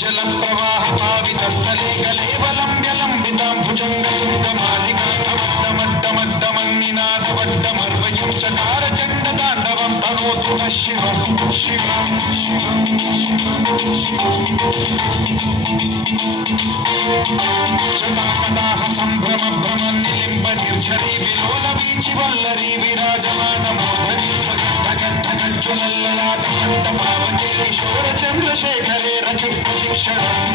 जल प्रवाह पावितस्थले कलेवलम्ब्यलम्बितां भुजङ्गतुङ्गमालिकाढमड्डमड्डमन्निनादवड्डमर्वयं चकार चण्डताण्डवं तनोतु नः शिवं शिवं चटाकटाः सम्भ्रम भ्रमन्निलिम्ब निर्झरी विलोल वीचिवल्लरी विराजमानमूर्धनि ज्वलल्ललाटपट्टपावके किशोर चन्द्रशेखरे रचिक्षणम्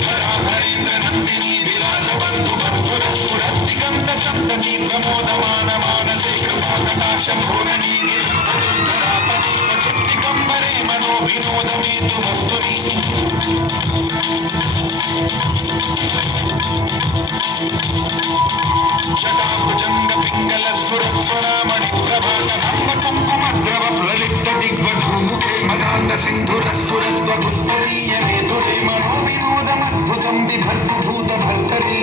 धराधरेन्द्र नन्दिनी विलासबन्धु बन्धुरस्फुरद्दिगन्त सन्तति प्रमोदमान मानसे कृपाकटाशपूरणी निर्धरापति चित्तिकम्बरे मनो विनोदमेतु वस्तुनि जटाभुजङ्ग पिङ्गल सुरस्वरामणि प्रभातम्ब कुङ्कुमद्रव प्रलिप्त दिग्वधूमुखे मदान्त सिन्धुरस्फुरद्वपुत्तरीय मेधुरे मनो विनोदमद्भुतं बिभर्तु भूतभर्तरी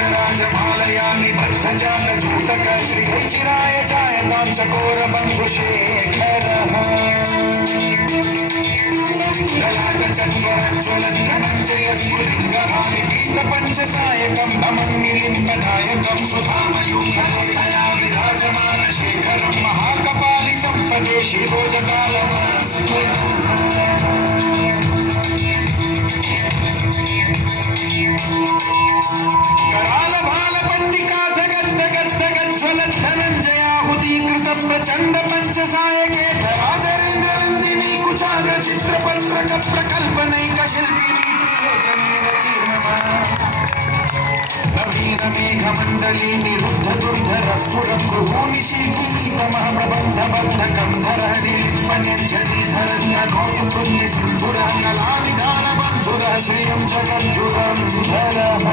चन्द्रराजमालयानि बद्धजालजूतक श्रीहरिचिराय जायतां चकोरबन्धुशेखरः ललाटचन्द्रज्वलद्धनञ्जय स्फुलिङ्गभानि पीतपञ्चसायकं नमन्निलिम्बनायकं सुधामयूखलेखया विराजमानशेखरं महाकपालि सम्पदे शिवोजकालमस्तु कराल भाल पंडिका धगद्धगद्धगज्ज्वलद्धनञ्जयाहुतीकृत प्रचण्ड पंचसायके धराधरेन्द्र नन्दिनी कुचाग चित्रपत्रक प्रकल्पनैक शिल्पिनी नवीन मेघमण्डली निरुद्ध दुर्धर स्फुरं गृहूनि शीघ्रनीतमः प्रबन्ध बद्धकं धरहरिलिम्पन्यच्छलीधरस्तनोतुल्य सिन्धुरः कलाविधान बन्धुरः श्रियं जगद्धुरं धरः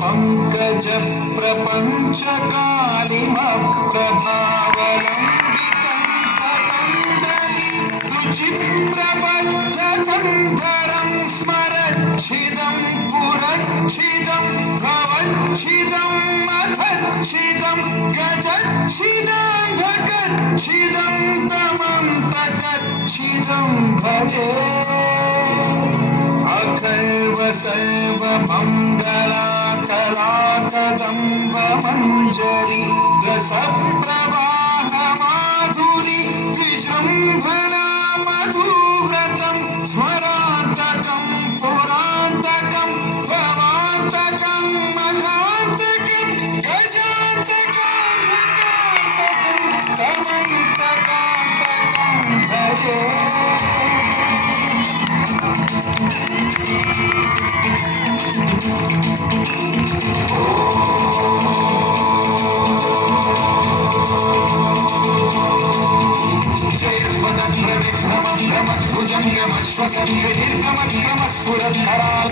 पंकज प्रपंच कालिमप्रभावलम्बितं कमण्डली रुचिप्रबद्धकन्धरं स्मरच्छिदं पुरच्छिदं भवच्छिदं मथच्छिदं गजच्छिदान्धकच्छिदं तमं तकच्छिदं भजे अखल्व सर्व मंगला कलाकदम्ब मंजरी रसप्रवाह माधुरी विजृम्भणा मधुव्रतं स्मरान्तकं पुरान्तकं भवान्तकं मघान्तकं गजान्तकान्तकान्तकं तमन्तकान्तकं भजे जयपदभ्रविभ्रमं भ्रमद्भुजङ्गमश्वसं विदीर्घमक्रमस्फुरद्धराल